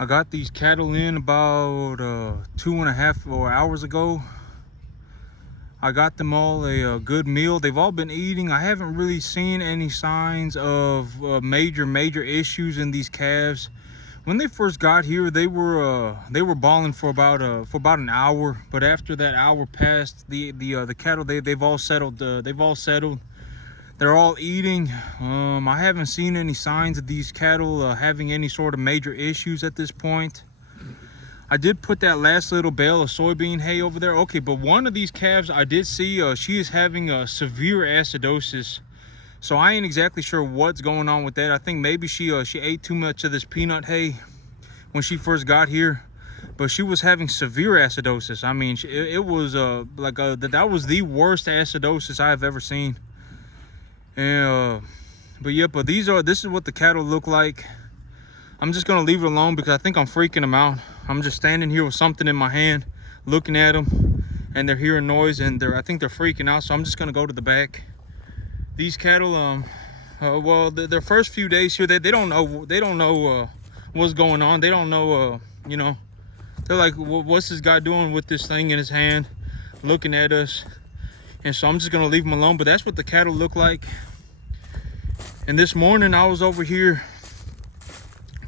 I got these cattle in about 2.5 hours ago. I got them all a good meal. They've all been eating. I haven't really seen any signs of major issues in these calves. When they first got here, they were balling for about an hour. But after that hour passed, the cattle they've all settled. They're all eating. I haven't seen any signs of these cattle having any sort of major issues at this point. I did put that last little bale of soybean hay over there. Okay, but one of these calves I did see, she is having a severe acidosis. So I ain't exactly sure what's going on with that. I think maybe she ate too much of this peanut hay when she first got here. But she was having severe acidosis. I mean, it was that was the worst acidosis I have ever seen. And but this is what the cattle look like. I'm just gonna leave it alone because I think I'm freaking them out. I'm just standing here with something in my hand, looking at them, and they're hearing noise, and I think they're freaking out. So I'm just gonna go to the back. These cattle, well, their first few days here, they don't know what's going on. They don't know, you know. They're like, what's this guy doing with this thing in his hand, looking at us? And so I'm just gonna leave them alone. But that's what the cattle look like. And this morning I was over here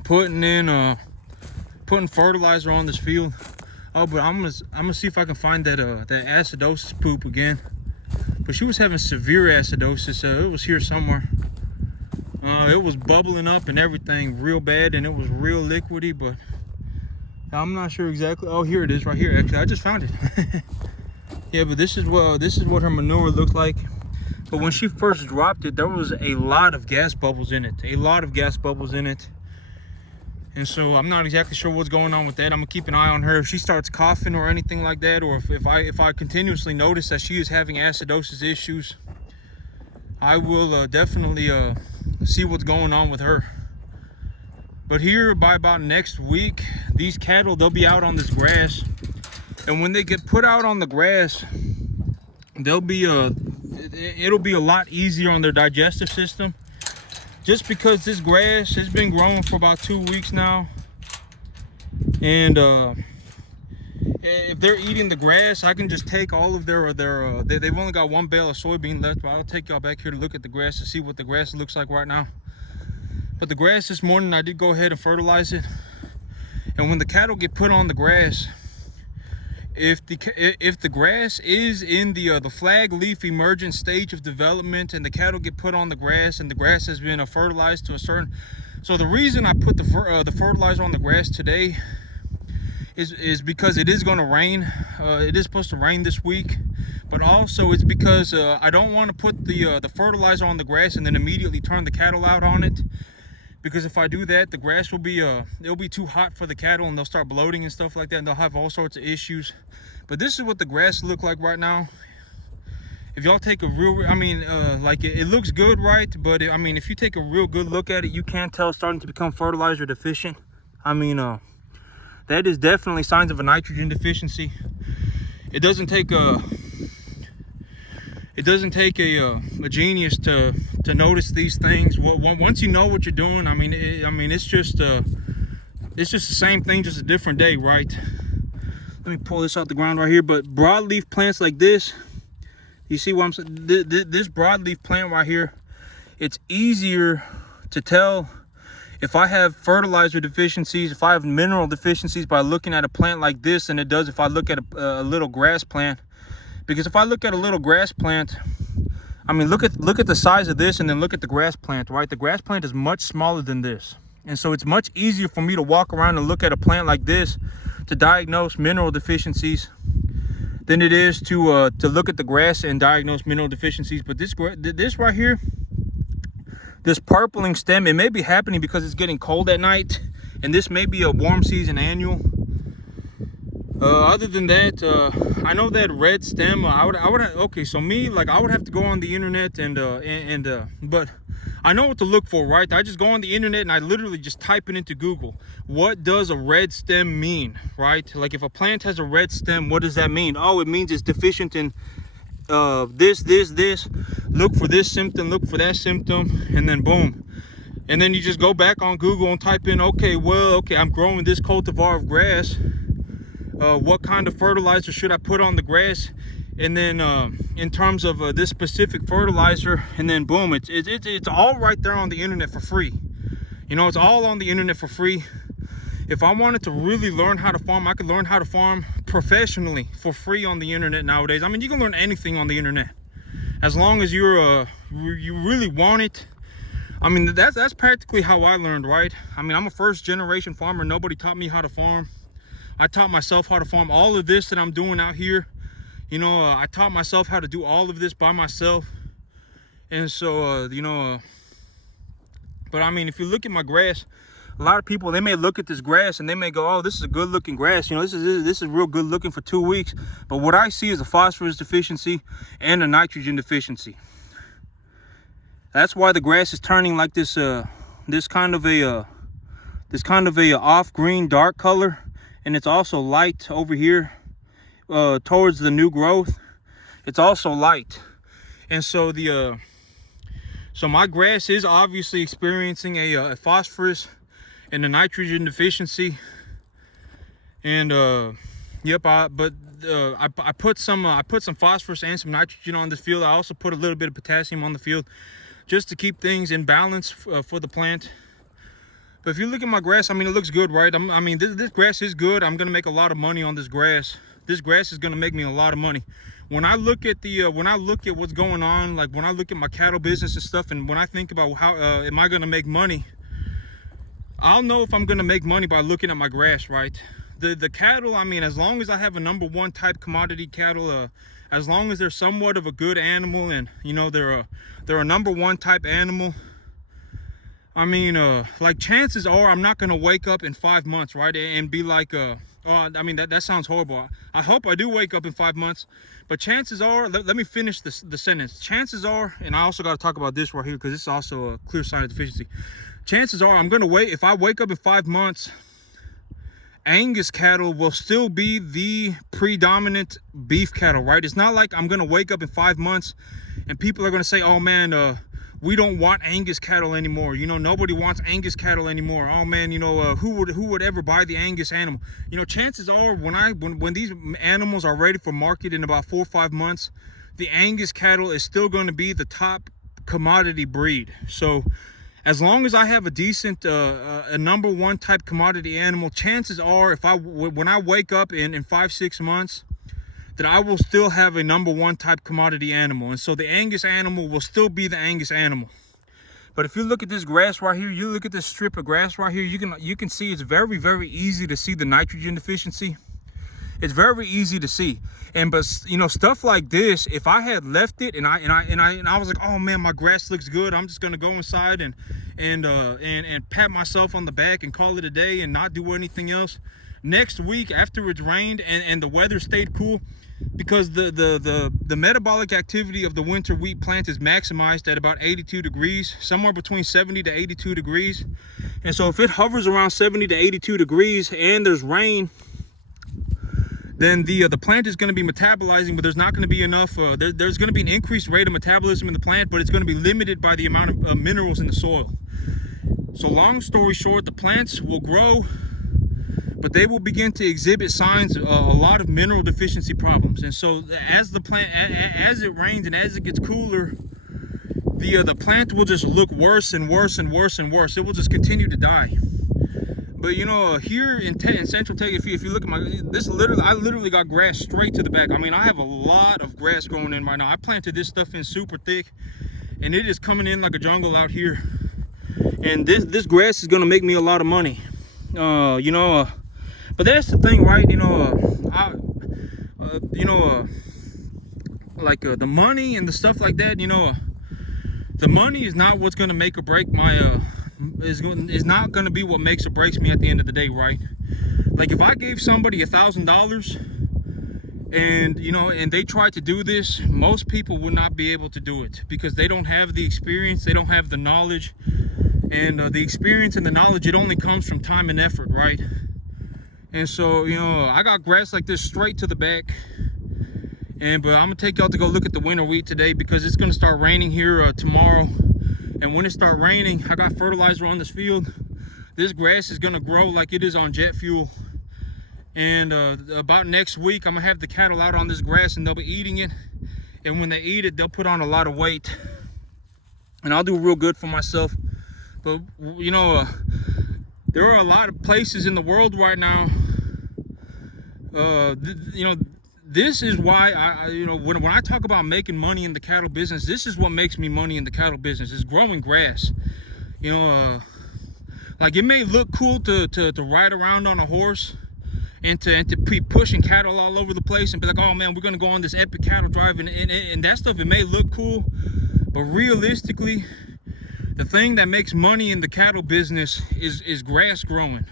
putting fertilizer on this field. Oh, but I'm gonna see if I can find that acidosis poop again. But she was having severe acidosis, so it was here somewhere. It was bubbling up and everything real bad, and it was real liquidy, but I'm not sure exactly. Oh, here it is, right here. Actually, I just found it. Yeah, but this is what her manure looks like. But when she first dropped it, there was a lot of gas bubbles in it. And so I'm not exactly sure what's going on with that. I'm gonna keep an eye on her. If she starts coughing or anything like that, or if I continuously notice that she is having acidosis issues, I will definitely see what's going on with her. But here by about next week, these cattle, they'll be out on this grass, and when they get put out on the grass, it'll be a lot easier on their digestive system. Just because this grass has been growing for about 2 weeks now, and if they're eating the grass, I can just take all of they've only got one bale of soybean left, but I'll take y'all back here to look at the grass to see what the grass looks like right now. But the grass this morning, I did go ahead and fertilize it. And when the cattle get put on the grass, if the grass is in the flag leaf emergent stage of development, and the cattle get put on the grass, and the grass has been fertilized to a certain, so the reason I put the fertilizer on the grass today is because it is going to rain. It is supposed to rain this week, but also it's because I don't want to put the fertilizer on the grass and then immediately turn the cattle out on it. Because if I do that, the grass will be it'll be too hot for the cattle, and they'll start bloating and stuff like that, and they'll have all sorts of issues. But this is what the grass look like right now. If y'all take a real, I mean, like it looks good, right? But I mean, if you take a real good look at it, you can tell it's starting to become fertilizer deficient. I mean, that is definitely signs of a nitrogen deficiency. It doesn't take a genius to notice these things. Well, once you know what you're doing, I mean, it's just the same thing, just a different day, right? Let me pull this out the ground right here. But broadleaf plants like this, you see what I'm saying? This broadleaf plant right here, it's easier to tell if I have fertilizer deficiencies, if I have mineral deficiencies, by looking at a plant like this than it does if I look at a little grass plant. Because if I look at a little grass plant, I mean, look at the size of this, and then look at the grass plant, right? The grass plant is much smaller than this. And so it's much easier for me to walk around and look at a plant like this to diagnose mineral deficiencies than it is to look at the grass and diagnose mineral deficiencies. But this right here, this purpling stem, it may be happening because it's getting cold at night, and this may be a warm season annual. Other than that, I know that red stem, okay, so me, like, I would have to go on the internet but I know what to look for, right? I just go on the internet and I literally just type it into Google. What does a red stem mean, right? Like, if a plant has a red stem, what does that mean? Oh, it means it's deficient in this. Look for this symptom, look for that symptom, and then boom. And then you just go back on Google and type in, okay, I'm growing this cultivar of grass. What kind of fertilizer should I put on the grass? And then in terms of this specific fertilizer, and then boom, it's all right there on the internet for free. You know, it's all on the internet for free. If I wanted to really learn how to farm, I could learn how to farm professionally for free on the internet nowadays. I mean, you can learn anything on the internet as long as you really want it. I mean, that's practically how I learned, right? I mean, I'm a first generation farmer. Nobody taught me how to farm. I taught myself how to farm. All of this that I'm doing out here, you know, I taught myself how to do all of this by myself. And so, you know, but I mean, if you look at my grass, a lot of people, they may look at this grass and they may go, oh, this is a good looking grass. You know, this is real good looking for 2 weeks. But what I see is a phosphorus deficiency and a nitrogen deficiency. That's why the grass is turning like this kind of a off green dark color, and it's also light over here towards the new growth. It's also light, and so so my grass is obviously experiencing a phosphorus and a nitrogen deficiency. And yep, I put some phosphorus and some nitrogen on this field. I also put a little bit of potassium on the field, just to keep things in balance for the plant. But if you look at my grass, I mean, it looks good, right? I mean, this grass is good. I'm gonna make a lot of money on this grass. This grass is gonna make me a lot of money. When I look at what's going on, like when I look at my cattle business and stuff, and when I think about how am I gonna make money, I'll know if I'm gonna make money by looking at my grass, right? The cattle, I mean, as long as I have a #1 type commodity cattle, as long as they're somewhat of a good animal, and you know they're a #1 type animal, I mean, like chances are I'm not gonna wake up in 5 months, right, and be like, oh, I mean, that sounds horrible. I hope I do wake up in 5 months, but chances are, let me finish the sentence. Chances are, and I also got to talk about this right here because this is also a clear sign of deficiency. Chances are I'm gonna wait. If I wake up in 5 months, Angus cattle will still be the predominant beef cattle, right? It's not like I'm gonna wake up in 5 months and people are gonna say, oh man, we don't want Angus cattle anymore. You know, nobody wants Angus cattle anymore. Oh man, you know, who would ever buy the Angus animal? You know, chances are when these animals are ready for market in about 4 or 5 months, the Angus cattle is still going to be the top commodity breed. So as long as I have a decent a #1 type commodity animal, chances are when I wake up in 5 or 6 months, that I will still have a #1 type commodity animal. And so the Angus animal will still be the Angus animal. But if you look at this grass right here, you look at this strip of grass right here, you can see it's very, very easy to see the nitrogen deficiency. It's very easy to see. But you know, stuff like this, if I had left it and I was like, oh man, my grass looks good, I'm just gonna go inside and pat myself on the back and call it a day and not do anything else. Next week, after it's rained and the weather stayed cool, because the metabolic activity of the winter wheat plant is maximized at about 82 degrees, somewhere between 70 to 82 degrees. And so if it hovers around 70 to 82 degrees and there's rain, then the plant is going to be metabolizing, but there's not going to be enough. There's going to be an increased rate of metabolism in the plant, but it's going to be limited by the amount of minerals in the soil. So long story short, the plants will grow, but they will begin to exhibit signs a lot of mineral deficiency problems. And so as it rains and as it gets cooler, the plant will just look worse and worse and worse and worse. It will just continue to die. But you know, here in Central Texas, if you look at I literally got grass straight to the back. I mean, I have a lot of grass growing in right now. I planted this stuff in super thick, and it is coming in like a jungle out here. And this grass is gonna make me a lot of money. You know, but that's the thing, right? You know, like the money and the stuff like that. You know, the money is not what's gonna make or break my is not going to be what makes or breaks me at the end of the day, right? Like if I gave somebody $1,000 and you know, and they tried to do this, most people would not be able to do it because they don't have the experience, they don't have the knowledge, and the experience and the knowledge, it only comes from time and effort, right? And so, you know, I got grass like this straight to the back, but I'm gonna take y'all to go look at the winter wheat today because it's gonna start raining here tomorrow. And when it starts raining, I got fertilizer on this field. This grass is gonna grow like it is on jet fuel. And about next week, I'm gonna have the cattle out on this grass and they'll be eating it. And when they eat it, they'll put on a lot of weight. And I'll do real good for myself. But you know, there are a lot of places in the world right now. You know, this is why you know, when I talk about making money in the cattle business, this is what makes me money in the cattle business, is growing grass. You know, like it may look cool to ride around on a horse and to be pushing cattle all over the place and be like, oh man, we're gonna go on this epic cattle drive and that stuff. It may look cool, but realistically, the thing that makes money in the cattle business is grass growing.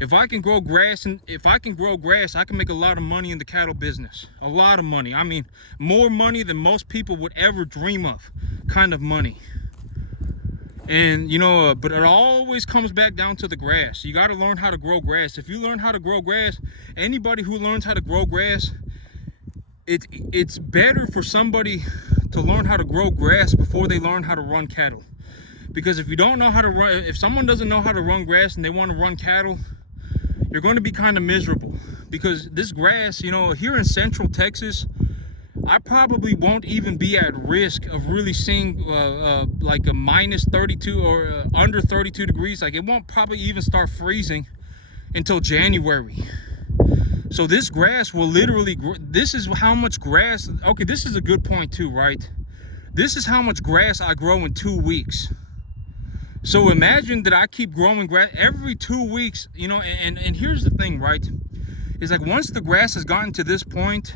If I can grow grass, I can make a lot of money in the cattle business. A lot of money. I mean, more money than most people would ever dream of, kind of money. And you know, but it always comes back down to the grass. You got to learn how to grow grass. If you learn how to grow grass, anybody who learns how to grow grass, it's better for somebody to learn how to grow grass before they learn how to run cattle. Because if you don't know how to run, if someone doesn't know how to run grass and they want to run cattle, you're going to be kind of miserable. Because this grass, you know, here in Central Texas, I probably won't even be at risk of really seeing like a minus 32 or under 32 degrees. Like it won't probably even start freezing until January. So this grass will literally, this is how much grass, okay, this is a good point too, right? This is how much grass I grow in 2 weeks. So imagine that I keep growing grass every 2 weeks, you know, and here's the thing, right? It's like once the grass has gotten to this point,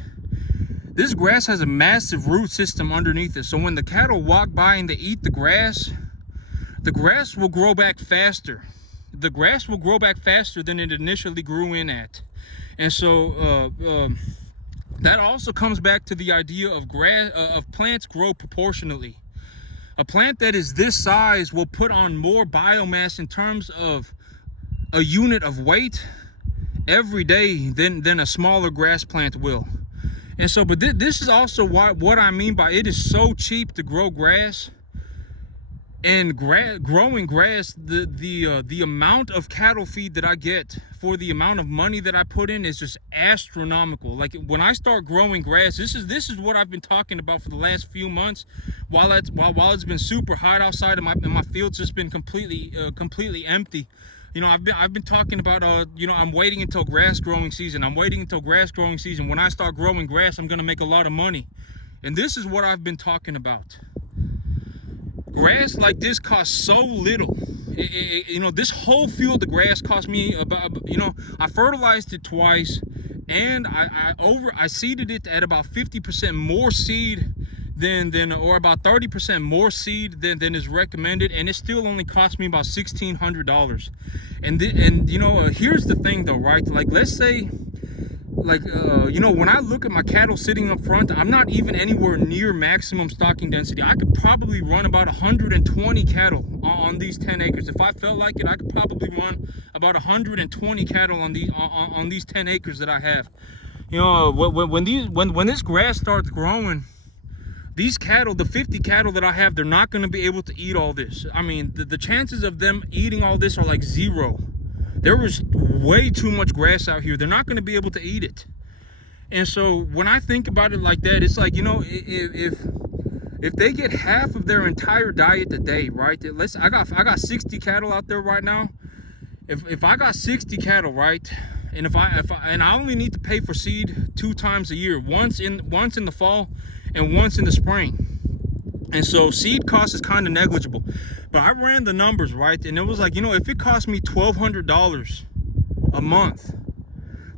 this grass has a massive root system underneath it. So when the cattle walk by and they eat the grass will grow back faster. The grass will grow back faster than it initially grew in at. And so that also comes back to the idea of plants grow proportionally. A plant that is this size will put on more biomass in terms of a unit of weight every day than a smaller grass plant will. And so, but this is also what I mean by it is so cheap to grow grass. And growing grass, the amount of cattle feed that I get for the amount of money that I put in is just astronomical. Like when I start growing grass, this is what I've been talking about for the last few months. While it's been super hot outside and my field's just been completely empty. You know, I've been talking about you know, I'm waiting until grass growing season. I'm waiting until grass growing season. When I start growing grass, I'm gonna make a lot of money. And this is what I've been talking about. Grass like this costs so little. You know, this whole field of grass cost me about, you know, I fertilized it twice, and I seeded it at about 50% more seed than or about 30% more seed than is recommended, and it still only cost me about $1,600. And you know, here's the thing though, right? Like let's say, like you know, when I look at my cattle sitting up front, I'm not even anywhere near maximum stocking density. I could probably run about 120 cattle on these 10 acres. If I felt like it, I could probably run about 120 cattle on these 10 acres that I have. You know, when this grass starts growing, these cattle, the 50 cattle that I have, they're not going to be able to eat all this. I mean, the chances of them eating all this are like zero. There was way too much grass out here. They're not going to be able to eat it. And so when I think about it like that, it's like, you know, if they get half of their entire diet a day, right? I got 60 cattle out there right now. If I got 60 cattle, right? And I only need to pay for seed 2 times a year, once in the fall and once in the spring. And so seed cost is kind of negligible. But I ran the numbers, right? And it was like, you know, if it cost me $1,200 a month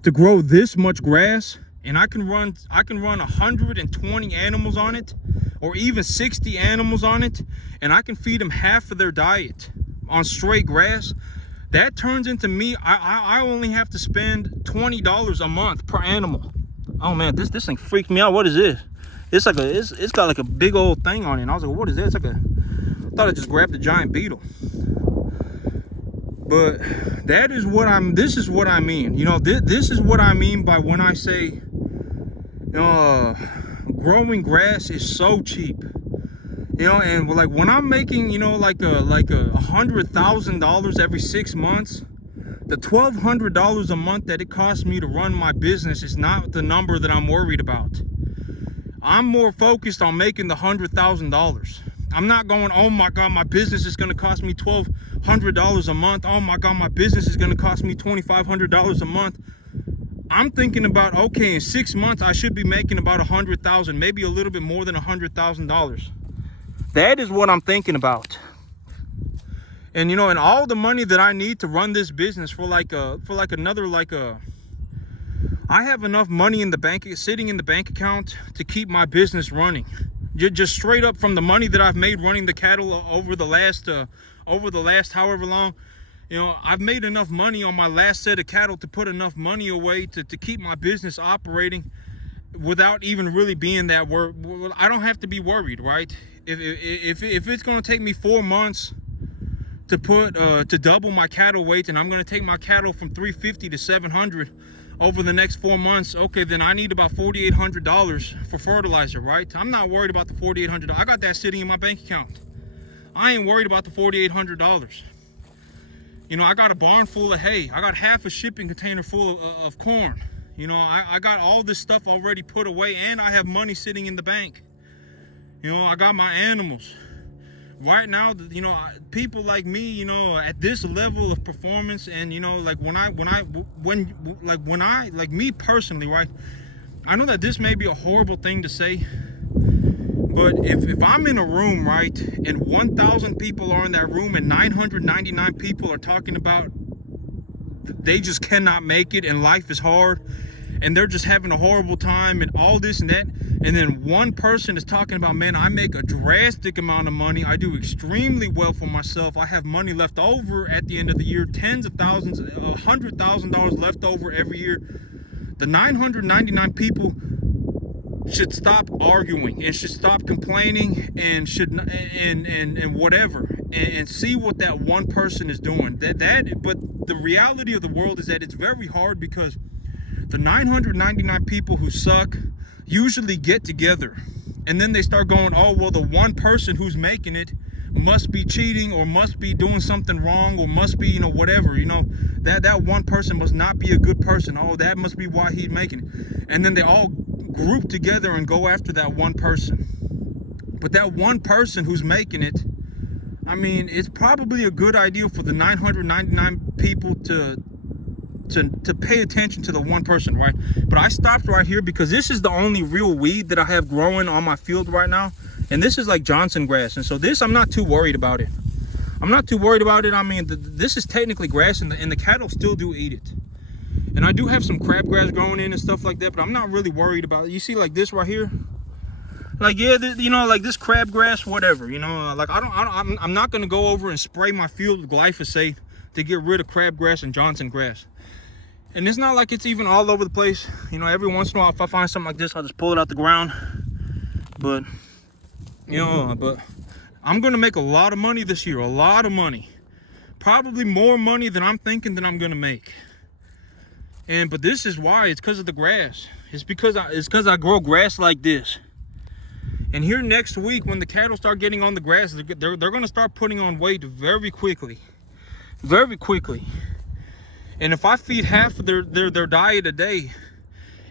to grow this much grass, and I can run 120 animals on it, or even 60 animals on it, and I can feed them half of their diet on straight grass, that turns into me, I only have to spend $20 a month per animal. Oh man, this thing freaked me out. What is this? It's like it's got like a big old thing on it. And I was like, what is that? It's like I thought I just grabbed a giant beetle. But this is what I mean. You know, this is what I mean by when I say growing grass is so cheap. You know, and like when I'm making, you know, like a $100,000 every 6 months, the $1,200 a month that it costs me to run my business is not the number that I'm worried about. I'm more focused on making the $100,000. I'm not going, oh my God, my business is going to cost me $1,200 a month. Oh my God, my business is going to cost me $2,500 a month. I'm thinking about, okay, in 6 months, I should be making about $100,000, maybe a little bit more than $100,000. That is what I'm thinking about. And, you know, and all the money that I need to run this business I have enough money in the bank, sitting in the bank account to keep my business running. Just straight up from the money that I've made running the cattle over the last however long. You know, I've made enough money on my last set of cattle to put enough money away to keep my business operating without even really being that worried. I don't have to be worried, right? If it's going to take me 4 months to double my cattle weight, and I'm going to take my cattle from 350 to 700 over the next 4 months, okay, then I need about $4,800 for fertilizer, right? I'm not worried about the $4,800. I got that sitting in my bank account. I ain't worried about the $4,800. You know, I got a barn full of hay. I got half a shipping container full of corn. You know, I got all this stuff already put away, and I have money sitting in the bank. You know, I got my animals. Right now, you know, people like me, you know, at this level of performance, and, you know, like like me personally, right? I know that this may be a horrible thing to say, but if I'm in a room, right, and 1,000 people are in that room and 999 people are talking about they just cannot make it and life is hard and they're just having a horrible time and all this and that, and then one person is talking about, man, I make a drastic amount of money, I do extremely well for myself, I have money left over at the end of the year, tens of thousands, $100,000 left over every year, the 999 people should stop arguing and should stop complaining and should and whatever, and see what that one person is doing. But the reality of the world is that it's very hard, because the 999 people who suck usually get together and then they start going, oh well, the one person who's making it must be cheating or must be doing something wrong or must be, you know, whatever, you know, that one person must not be a good person, oh that must be why he's making it, and then they all group together and go after that one person. But that one person who's making it, I mean, it's probably a good idea for the 999 people to pay attention to the one person, right? But I stopped right here because this is the only real weed that I have growing on my field right now, and this is like Johnson grass, and so this I'm not too worried about it. I'm not too worried about it. I mean, this is technically grass, and the cattle still do eat it. And I do have some crabgrass growing in and stuff like that, but I'm not really worried about it. You see, like this right here, like, yeah, you know, like this crabgrass, whatever, you know, like I'm not gonna go over and spray my field with glyphosate to get rid of crabgrass and Johnson grass. And it's not like it's even all over the place. You know, every once in a while, if I find something like this, I'll just pull it out the ground. But, you know, but I'm gonna make a lot of money this year, a lot of money. Probably more money than I'm thinking that I'm gonna make. But this is why. It's because of the grass. It's because I grow grass like this. And here next week, when the cattle start getting on the grass, they're going to start putting on weight very quickly. Very quickly. And if I feed half of their diet a day,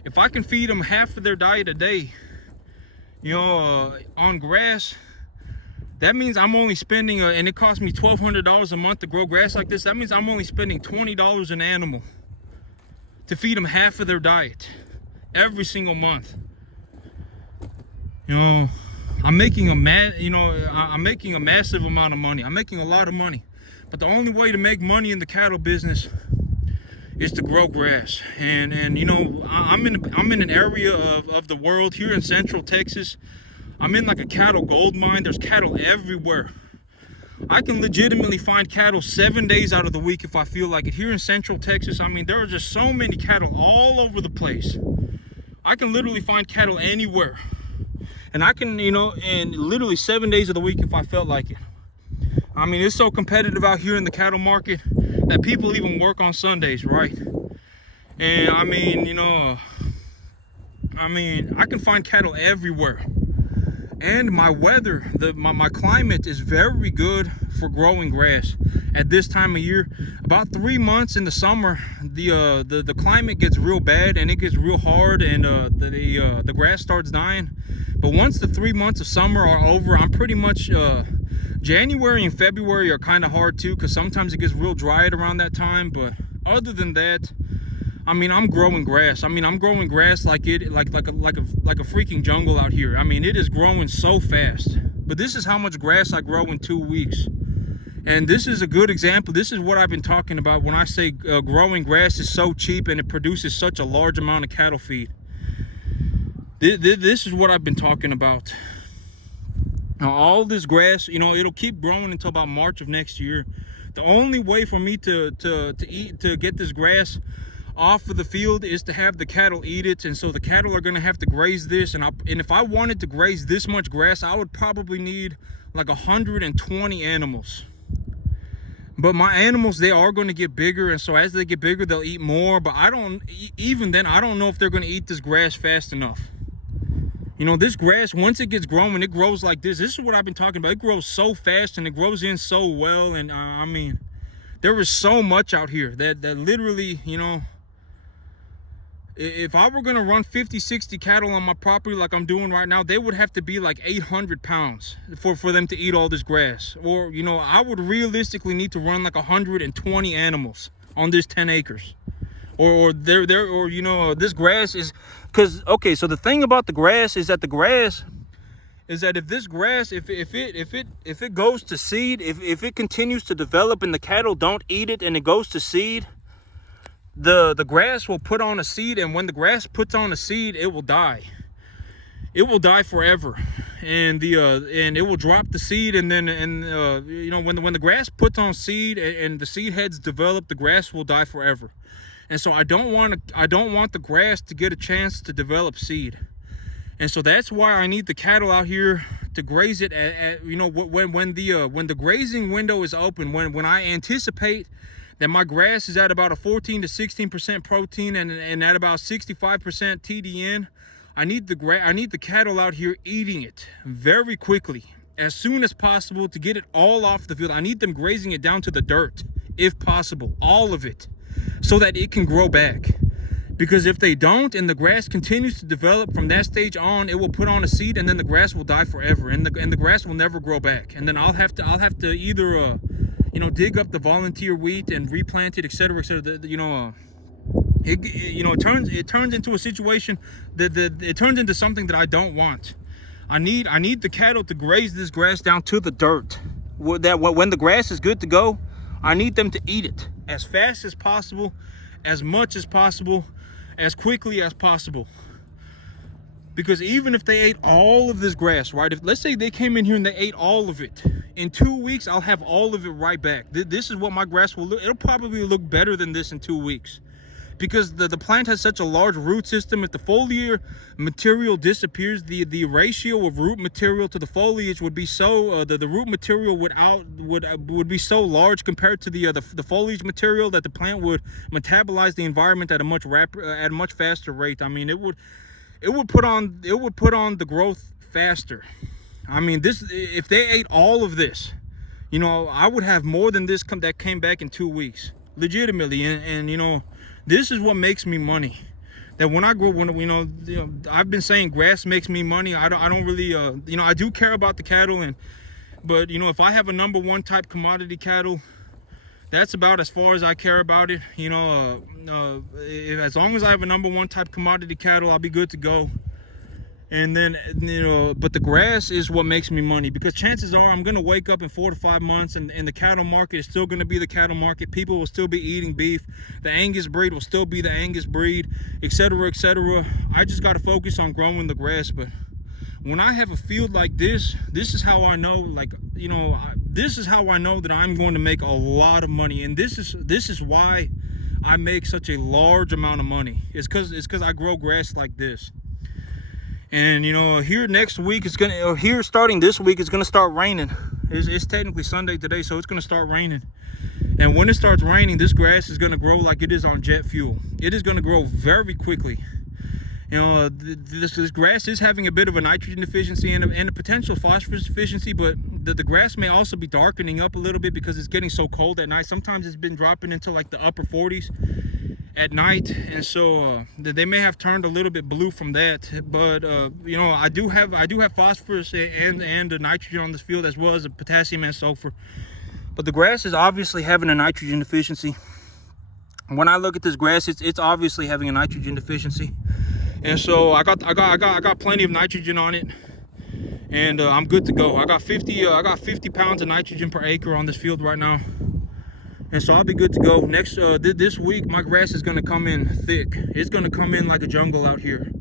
if I can feed them half of their diet a day, you know, on grass, that means I'm only spending, and it costs me $1,200 a month to grow grass like this. That means I'm only spending $20 an animal to feed them half of their diet every single month. You know, I'm making a massive amount of money. I'm making a lot of money. But the only way to make money in the cattle business is to grow grass. And you know, I'm in an area of the world here in Central Texas. I'm in like a cattle gold mine. There's cattle everywhere. I can legitimately find cattle 7 days out of the week if I feel like it. Here in Central Texas, I mean, there are just so many cattle all over the place. I can literally find cattle anywhere. And I can, you know, and literally 7 days of the week if I felt like it. I mean, it's so competitive out here in the cattle market that people even work on Sundays, right? And I mean, you know, I mean, I can find cattle everywhere. And my weather, my climate is very good for growing grass at this time of year. About 3 months in the summer, the climate gets real bad and it gets real hard, and the grass starts dying. But once the 3 months of summer are over, I'm pretty much January and February are kind of hard too, because sometimes it gets real dry at around that time. But other than that, I mean, I'm growing grass. I mean, I'm growing grass like a freaking jungle out here. I mean, it is growing so fast. But this is how much grass I grow in 2 weeks. And this is a good example. This is what I've been talking about when I say growing grass is so cheap and it produces such a large amount of cattle feed. This is what I've been talking about. Now, all this grass, you know, it'll keep growing until about March of next year. The only way for me to get this grass off of the field is to have the cattle eat it. And so the cattle are going to have to graze this, and if I wanted to graze this much grass, I would probably need like 120 animals. But my animals, they are going to get bigger, and so as they get bigger, they'll eat more. But even then I don't know if they're going to eat this grass fast enough. You know, this grass, once it gets growing, it grows like this. This is what I've been talking about. It grows so fast and it grows in so well. And I mean, there is so much out here that literally, you know, if I were going to run 50, 60 cattle on my property like I'm doing right now, they would have to be like 800 pounds for them to eat all this grass. Or, you know, I would realistically need to run like 120 animals on this 10 acres. Or you know, this grass is, because, okay, so the thing about the grass is that if this grass, if it goes to seed, if it continues to develop and the cattle don't eat it and it goes to seed, the grass will put on a seed, and when the grass puts on a seed, it will die. It will die forever, and it will drop the seed, and then you know, when the grass puts on seed and the seed heads develop, the grass will die forever. And so I don't want the grass to get a chance to develop seed. And so that's why I need the cattle out here to graze it at you know, when the grazing window is open, when I anticipate that my grass is at about a 14 to 16% protein and at about 65% TDN, I need the cattle out here eating it very quickly, as soon as possible, to get it all off the field. I need them grazing it down to the dirt, if possible, all of it, so that it can grow back. Because if they don't, and the grass continues to develop from that stage on, it will put on a seed, and then the grass will die forever, and the grass will never grow back. And then I'll have to either you know, dig up the volunteer wheat and replant it, etc., etc. You know, it turns into a situation that it turns into something that I don't want. I need the cattle to graze this grass down to the dirt. That when the grass is good to go, I need them to eat it as fast as possible, as much as possible, as quickly as possible. Because even if they ate all of this grass, right? If, let's say they came in here and they ate all of it, in 2 weeks, I'll have all of it right back. This is what my grass will look. It'll probably look better than this in 2 weeks. Because the plant has such a large root system. If the foliar material disappears, the ratio of root material to the foliage would be so, the root material would be so large compared to the foliage material, that the plant would metabolize the environment at a much faster rate. I mean, it would put on the growth faster. I mean, if they ate all of this, you know, I would have more than this that came back in 2 weeks, legitimately. And you know, this is what makes me money. That when you know, I've been saying grass makes me money. I don't really, you know, I do care about the cattle, but you know, if I have a number one type commodity cattle, that's about as far as I care about it. You know, as long as I have a number one type commodity cattle, I'll be good to go. And then, you know, but the grass is what makes me money, because chances are I'm going to wake up in 4 to 5 months and the cattle market is still going to be the cattle market. People will still be eating beef. The Angus breed will still be the Angus breed, etc., etc. I just got to focus on growing the grass. But when I have a field like this is how I know, like, you know, this is how I know that I'm going to make a lot of money. And this is why I make such a large amount of money. It's because I grow grass like this. And you know, here next week starting this week, it's gonna start raining. It's technically Sunday today, so it's gonna start raining. And when it starts raining, this grass is gonna grow like it is on jet fuel. It is gonna grow very quickly. You know, this grass is having a bit of a nitrogen deficiency and a potential phosphorus deficiency, but the grass may also be darkening up a little bit because it's getting so cold at night. Sometimes it's been dropping into like the upper 40s at night, and so they may have turned a little bit blue from that. But you know, I do have phosphorus and nitrogen on this field, as well as a potassium and sulfur. But the grass is obviously having a nitrogen deficiency. When I look at this grass, it's obviously having a nitrogen deficiency. And so I got plenty of nitrogen on it, and I'm good to go. I got 50 pounds of nitrogen per acre on this field right now, and so I'll be good to go. Next this week, my grass is going to come in thick. It's going to come in like a jungle out here,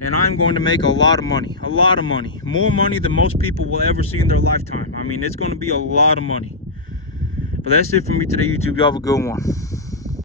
and I'm going to make a lot of money, more money than most people will ever see in their lifetime. I mean, it's going to be a lot of money. But that's it for me today, YouTube. Y'all have a good one.